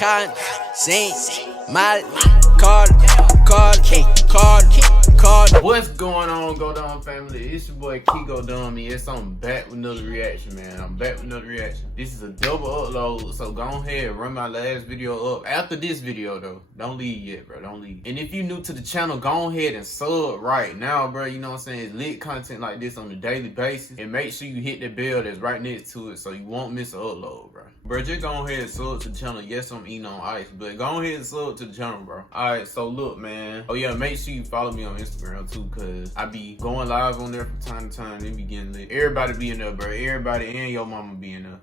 Con, Saint, Mal, Card. What's going on, GoDumb family? It's your boy KeeGoDumb, and yes, I'm back with another reaction, man. This is a double upload, so go ahead, run my last video up. After this video, though, don't leave yet, bro. Don't leave. And if you're new to the channel, go ahead and sub right now, bro. You know what I'm saying? It's lit content like this on a daily basis. And make sure you hit the bell that's right next to it so you won't miss an upload, bro. Bro, just go ahead and sub to the channel. Yes, I'm eating on ice, but go ahead and sub to the channel, bro. Alright, so look, man. Oh yeah, make sure you follow me on Instagram too, cause I be going live on there from time to time. They be getting lit. Everybody be in there, bro. Everybody and your mama be in there.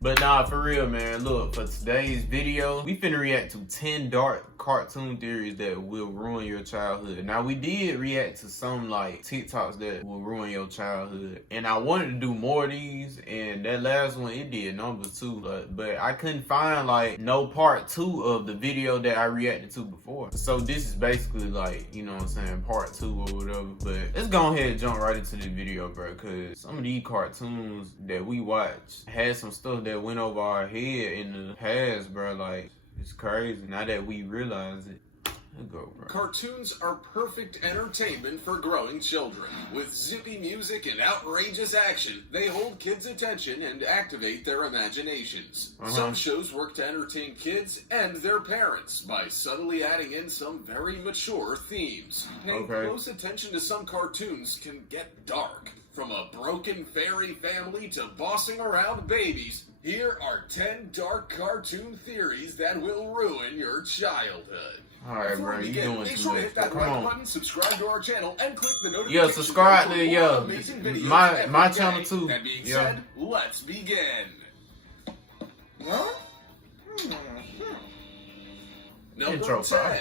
But nah, for real, man. Look, for today's video, we finna react to 10 dark cartoon theories that will ruin your childhood. Now, we did react to some like TikToks that will ruin your childhood, and I wanted to do more of these, and that last one, it did numbers too, but I couldn't find like no part 2 of the video that I reacted to before. So this is basically like, you know what I'm saying, part 2 or whatever. But let's go ahead and jump right into the video, bro, cause some of these cartoons that we watch had some stuff that went over our head in the past, bro. Like, it's crazy now that we realize it. Let's go, bro. Cartoons are perfect entertainment for growing children. With zippy music and outrageous action, they hold kids' attention and activate their imaginations. Some shows work to entertain kids and their parents by subtly adding in some very mature themes. Paying close attention to some cartoons can get dark. From a broken fairy family to bossing around babies, here are 10 dark cartoon theories that will ruin your childhood. Alright, bro, you doing make too sure to much. hit that Come like on. button, subscribe to our channel, and click the notification Yeah, subscribe bell to for more amazing videos my every channel day. too. That being said, let's begin. Number Intro 10.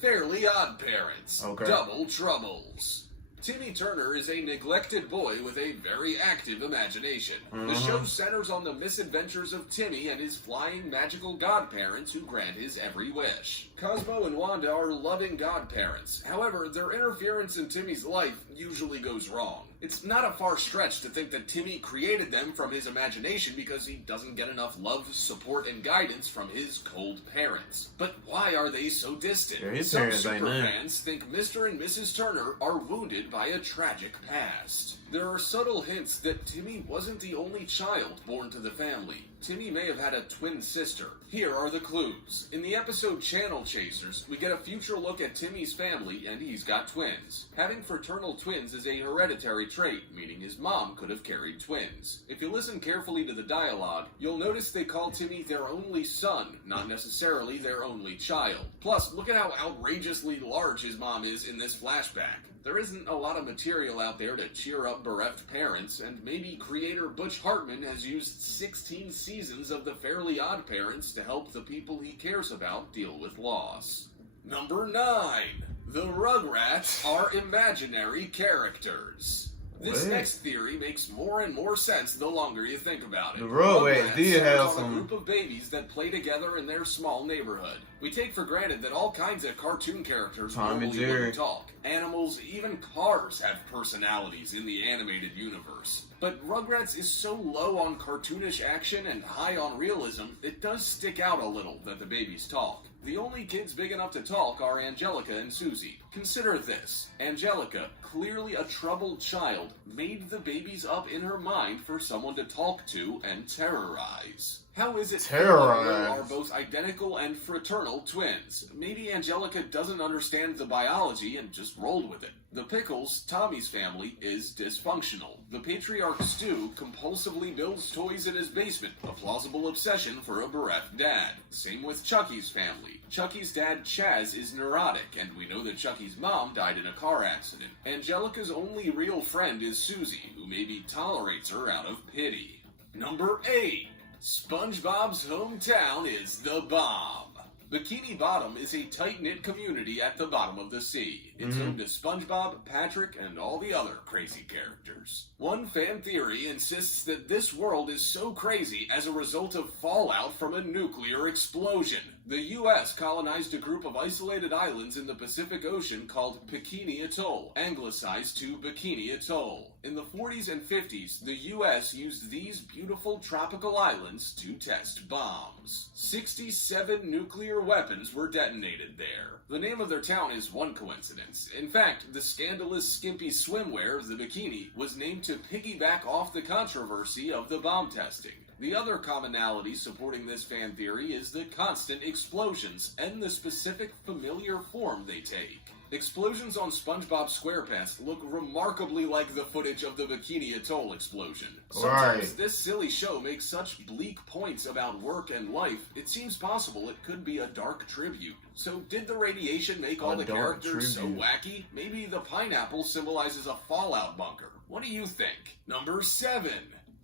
Fairly OddParents. Okay. Double Troubles. Timmy Turner is a neglected boy with a very active imagination. The show centers on the misadventures of Timmy and his flying magical godparents who grant his every wish. Cosmo and Wanda are loving godparents. However, their interference in Timmy's life usually goes wrong. It's not a far stretch to think that Timmy created them from his imagination because he doesn't get enough love, support, and guidance from his cold parents. But why are they so distant? Yeah, his Some parents ain't super none. fans think Mr. and Mrs. Turner are wounded by a tragic past. There are subtle hints that Timmy wasn't the only child born to the family. Timmy may have had a twin sister. Here are the clues. In the episode Channel Chasers, we get a future look at Timmy's family, and he's got twins. Having fraternal twins is a hereditary trait, meaning his mom could have carried twins. If you listen carefully to the dialogue, you'll notice they call Timmy their only son, not necessarily their only child. Plus, look at how outrageously large his mom is in this flashback. There isn't a lot of material out there to cheer up bereft parents, and maybe creator Butch Hartman has used 16 seasons of the Fairly OddParents to help the people he cares about deal with loss. Number 9. The Rugrats are imaginary characters. This next theory makes more and more sense the longer you think about it. The Rugrats did have a group of babies that play together in their small neighborhood. We take for granted that all kinds of cartoon characters normally wouldn't talk. Animals, even cars have personalities in the animated universe. But Rugrats is so low on cartoonish action and high on realism, it does stick out a little that the babies talk. The only kids big enough to talk are Angelica and Susie. Consider this. Angelica, clearly a troubled child, made the babies up in her mind for someone to talk to and terrorize. How is it Terrorize are both identical and fraternal twins? Maybe Angelica doesn't understand the biology and just rolled with it. The Pickles, Tommy's family, is dysfunctional. The patriarch Stu compulsively builds toys in his basement, a plausible obsession for a bereft dad. Same with Chucky's family. Chucky's dad Chaz is neurotic, and we know that Chucky's mom died in a car accident. Angelica's only real friend is Susie, who maybe tolerates her out of pity. Number 8. SpongeBob's hometown is the bomb. Bikini Bottom is a tight-knit community at the bottom of the sea. It's home to SpongeBob, Patrick, and all the other crazy characters. One fan theory insists that this world is so crazy as a result of fallout from a nuclear explosion. The U.S. colonized a group of isolated islands in the Pacific Ocean called Bikini Atoll, anglicized to Bikini Atoll. In the 40s and 50s, the US used these beautiful tropical islands to test bombs. 67 nuclear weapons were detonated there. The name of their town is one coincidence. In fact, the scandalous skimpy swimwear of the bikini was named to piggyback off the controversy of the bomb testing. The other commonality supporting this fan theory is the constant explosions and the specific familiar form they take. Explosions on SpongeBob SquarePants look remarkably like the footage of the Bikini Atoll explosion. Sometimes this silly show makes such bleak points about work and life, it seems possible it could be a dark tribute. So did the radiation make all the characters so wacky? Maybe the pineapple symbolizes a fallout bunker. What do you think? Number 7.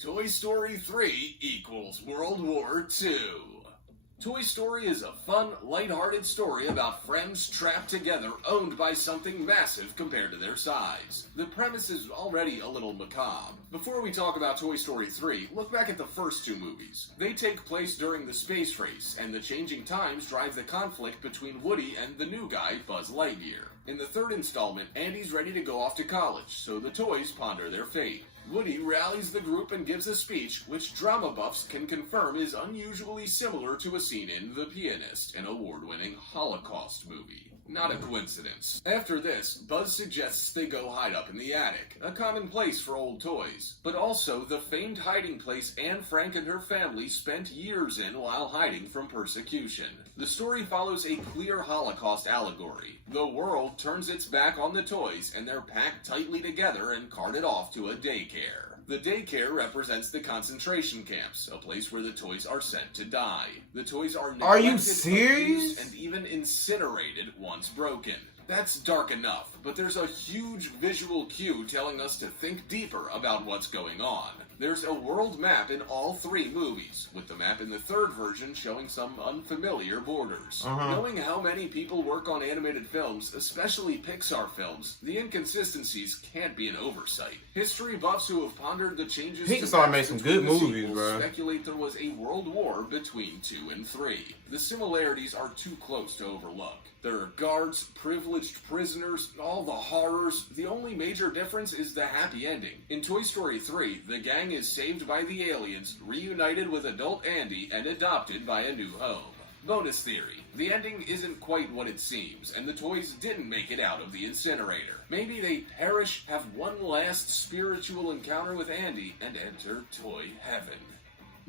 Toy Story 3 equals World War II. Toy Story is a fun, lighthearted story about friends trapped together, owned by something massive compared to their size. The premise is already a little macabre. Before we talk about Toy Story 3, look back at the first two movies. They take place during the space race, and the changing times drive the conflict between Woody and the new guy, Buzz Lightyear. In the third installment, Andy's ready to go off to college, so the toys ponder their fate. Woody rallies the group and gives a speech, which drama buffs can confirm is unusually similar to a scene in The Pianist, an award-winning Holocaust movie. Not a coincidence. After this, Buzz suggests they go hide up in the attic, a common place for old toys, but also the famed hiding place Anne Frank and her family spent years in while hiding from persecution. The story follows a clear Holocaust allegory. The world turns its back on the toys, and they're packed tightly together and carted off to a daycare. The daycare represents the concentration camps, a place where the toys are sent to die. The toys are you serious? And even incinerated once broken. That's dark enough, but there's a huge visual cue telling us to think deeper about what's going on. There's a world map in all three movies, with the map in the third version showing some unfamiliar borders. Knowing how many people work on animated films, especially Pixar films, the inconsistencies can't be an oversight. History buffs who have pondered the changes Pixar made some good movies, bro. Speculate there was a world war between 2 and 3. The similarities are too close to overlook. There are guards, privileged prisoners, all the horrors. The only major difference is the happy ending. In Toy Story 3, the gang is saved by the aliens, reunited with adult Andy, and adopted by a new home. Bonus theory. The ending isn't quite what it seems, and the toys didn't make it out of the incinerator. Maybe they perish, have one last spiritual encounter with Andy, and enter toy heaven.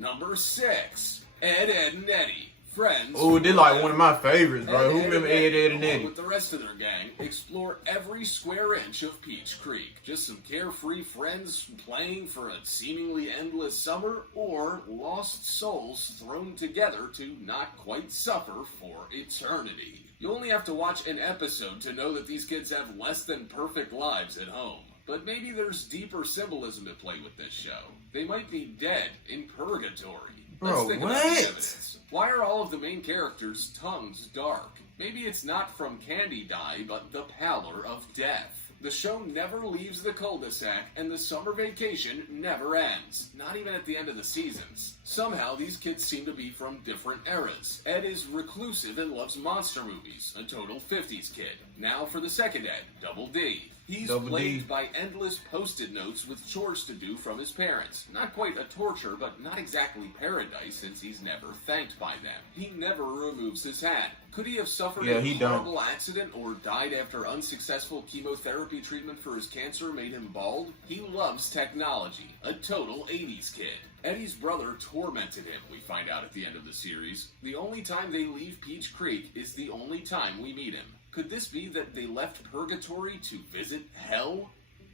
Number 6. Ed, and Eddy. Friends. Oh, they're like one of my favorites, bro. Who remember Ed, and Eddy? With the rest of their gang, explore every square inch of Peach Creek. Just some carefree friends playing for a seemingly endless summer, or lost souls thrown together to not quite suffer for eternity. You only have to watch an episode to know that these kids have less than perfect lives at home. But maybe there's deeper symbolism at play with this show. They might be dead in purgatory. Bro, what? Why are all of the main characters' tongues dark? Maybe it's not from candy dye, but the pallor of death. The show never leaves the cul-de-sac, and the summer vacation never ends, not even at the end of the seasons. Somehow, these kids seem to be from different eras. Ed is reclusive and loves monster movies, a total 50s kid. Now for the second Ed, Double D. He's plagued by endless post-it notes with chores to do from his parents. Not quite a torture, but not exactly paradise since he's never thanked by them. He never removes his hat. Could he have suffered a horrible accident or died after unsuccessful chemotherapy treatment for his cancer made him bald? He loves technology. A total 80s kid. Eddy's brother tormented him, we find out at the end of the series. The only time they leave Peach Creek is the only time we meet him. Could this be that they left purgatory to visit hell?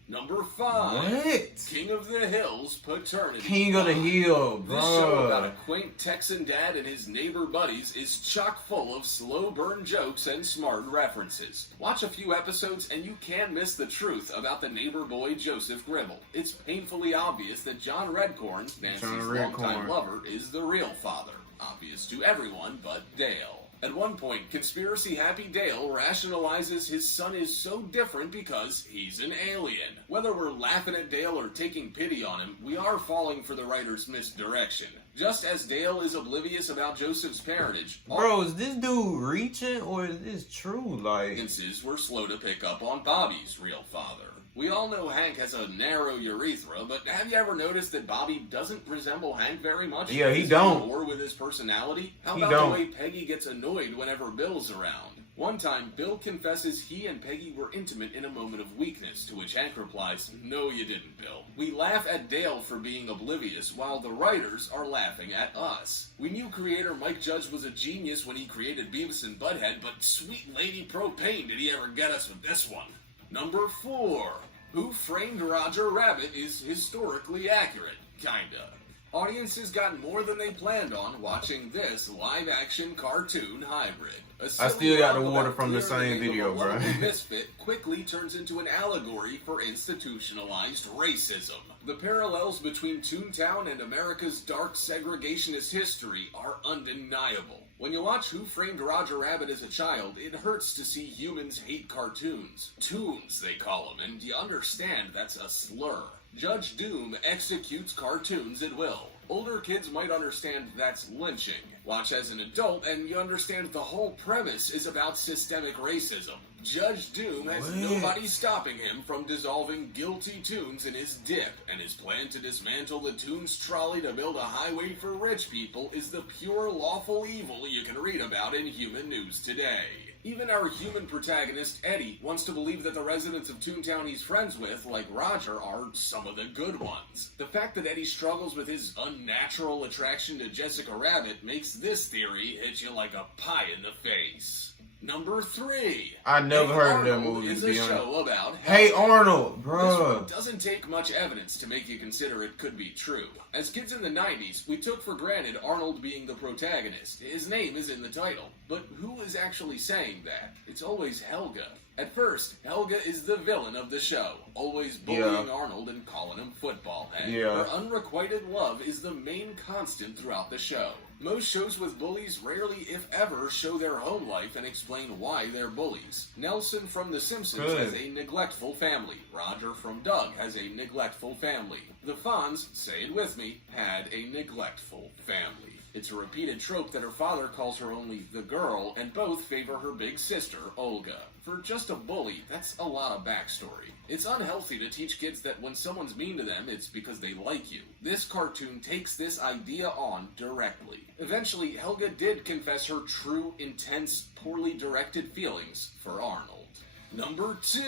Number 5. What? King of the Hill's Paternity. King of the Hill, bro. This show about a quaint Texan dad and his neighbor buddies is chock full of slow burn jokes and smart references. Watch a few episodes and you can miss the truth about the neighbor boy Joseph Gribble. It's painfully obvious that John Redcorn, Nancy's longtime lover, is the real father. Obvious to everyone but Dale. At one point, conspiracy-happy Dale rationalizes his son is so different because he's an alien. Whether we're laughing at Dale or taking pity on him, we are falling for the writer's misdirection. Just as Dale is oblivious about Joseph's parentage, bro, is this dude reaching or is this true? Like, audiences were slow to pick up on Bobby's real father. We all know Hank has a narrow urethra, but have you ever noticed that Bobby doesn't resemble Hank very much? Yeah, he don't. Or with his personality? How He about don't. the way Peggy gets annoyed whenever Bill's around? One time, Bill confesses he and Peggy were intimate in a moment of weakness, to which Hank replies, "No, you didn't, Bill." We laugh at Dale for being oblivious, while the writers are laughing at us. We knew creator Mike Judge was a genius when he created Beavis and Butthead, but sweet lady propane did he ever get us with this one. Number 4. Who Framed Roger Rabbit is historically accurate. Kinda. Audiences got more than they planned on watching this live-action cartoon hybrid. I still got the water from the same video, bro. Misfit quickly turns into an allegory for institutionalized racism. The parallels between Toontown and America's dark segregationist history are undeniable. When you watch Who Framed Roger Rabbit as a child, it hurts to see humans hate cartoons. Toons, they call them, and you understand that's a slur. Judge Doom executes cartoons at will. Older kids might understand that's lynching. Watch as an adult and you understand the whole premise is about systemic racism. Judge Doom has nobody stopping him from dissolving guilty Toons in his dip, and his plan to dismantle the Toons trolley to build a highway for rich people is the pure lawful evil you can read about in human news today. Even our human protagonist, Eddy, wants to believe that the residents of Toontown he's friends with, like Roger, are some of the good ones. The fact that Eddy struggles with his unnatural attraction to Jessica Rabbit makes this theory hit you like a pie in the face. Number 3. I never heard of that Arnold movie, is to be a honest. show about Hey health. Arnold, This bro. one doesn't take much evidence to make you consider it could be true. As kids in the 90s, we took for granted Arnold being the protagonist. His name is in the title. But who is actually saying that? It's always Helga. At first, Helga is the villain of the show, always bullying Arnold and calling him football head. Yeah. Her unrequited love is the main constant throughout the show. Most shows with bullies rarely, if ever, show their home life and explain why they're bullies. Nelson from The Simpsons has a neglectful family. Roger from Doug has a neglectful family. The Fonz, say it with me, had a neglectful family. It's a repeated trope that her father calls her only the girl, and both favor her big sister, Olga. For just a bully, that's a lot of backstory. It's unhealthy to teach kids that when someone's mean to them, it's because they like you. This cartoon takes this idea on directly. Eventually, Helga did confess her true, intense, poorly directed feelings for Arnold. Number 2.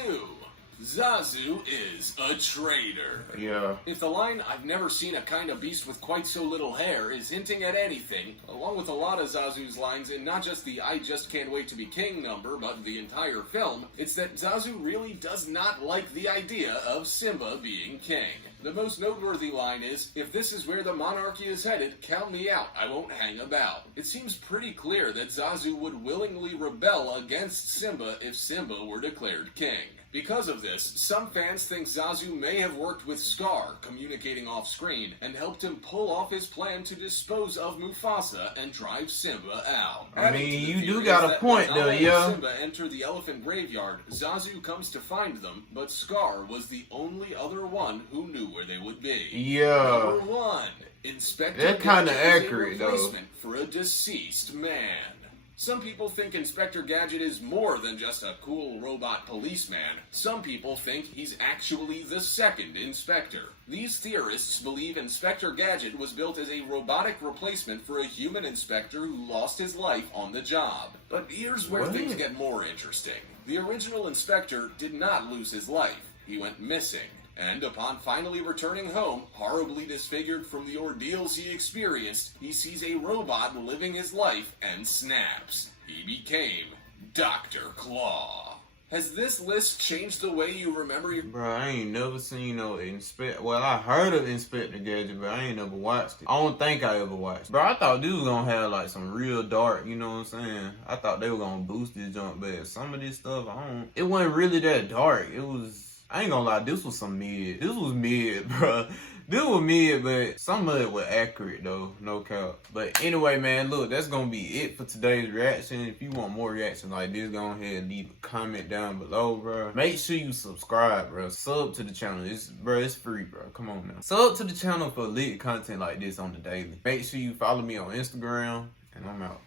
Zazu is a traitor. Yeah. If the line, "I've never seen a kind of beast with quite so little hair," is hinting at anything, along with a lot of Zazu's lines in not just the "I just can't wait to be king" number, but the entire film, it's that Zazu really does not like the idea of Simba being king. The most noteworthy line is, "If this is where the monarchy is headed, count me out, I won't hang about." It seems pretty clear that Zazu would willingly rebel against Simba if Simba were declared king. Because of this, some fans think Zazu may have worked with Scar, communicating off-screen, and helped him pull off his plan to dispose of Mufasa and drive Simba out. I Adding mean, to the you do theory got is a that point not there, only yeah. Simba enter the elephant graveyard, Zazu comes to find them, but Scar was the only other one who knew where they would be. Yeah. Number 1. Inspector That kinda Gadget is a accurate, though. replacement for a deceased man. Some people think Inspector Gadget is more than just a cool robot policeman. Some people think he's actually the second Inspector. These theorists believe Inspector Gadget was built as a robotic replacement for a human inspector who lost his life on the job. But here's where things get more interesting. The original Inspector did not lose his life. He went missing. And upon finally returning home, horribly disfigured from the ordeals he experienced, he sees a robot living his life and snaps. He became Dr. Claw. Has this list changed the way you remember your... Bro, I ain't never seen no Well, I heard of Inspector Gadget, but I ain't never watched it. I don't think I ever watched it. Bro, I thought dude was gonna have like some real dark, you know what I'm saying? I thought they were gonna boost this jump, but some of this stuff, it wasn't really that dark. It was... I ain't gonna lie, this was some mid. This was mid, bro. This was mid, but some of it was accurate, though. No cap. But anyway, man, look, that's gonna be it for today's reaction. If you want more reactions like this, go ahead and leave a comment down below, bro. Make sure you subscribe, bro. Sub to the channel. It's free, bro. Come on now. Sub to the channel for lit content like this on the daily. Make sure you follow me on Instagram, and I'm out.